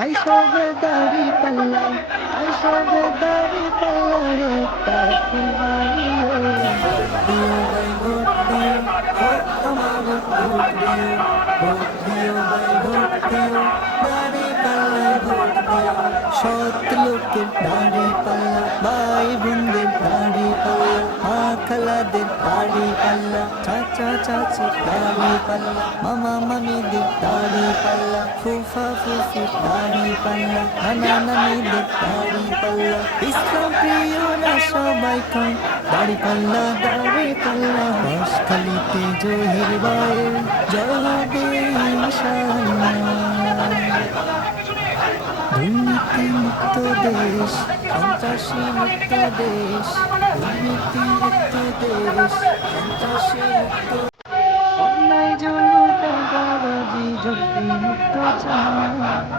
I saw the dari palla, I saw the dari palla re সৎ লোকের দাড়ি পাল্লা ভাই বোনদের দাড়ি পাল্লা মা খালাদের দাড়ি পাল্লা চাচা চাচি দাড়ি পাল্লা, মামা মামিদের দাড়ি পাল্লা। ফুফা ফুফির দাড়ি পাল্লা, নানা নানিদের দাড়ি পাল্লা। ইসলাম প্রিয়রা সবাই কয় দাড়ি পাল্লা দাড়ি পাল্লা বাসখালিতে জহির বায়ের জয় ইনশাআল্লাহ দুর্নীতি মুক্ত দেশ সন্ত্রাসী মুক্ত দেশ দুর্নীতি মুক্ত দেশ সন্ত্রাসী মুক্ত অন্যায় জন্য মুক্ত চায়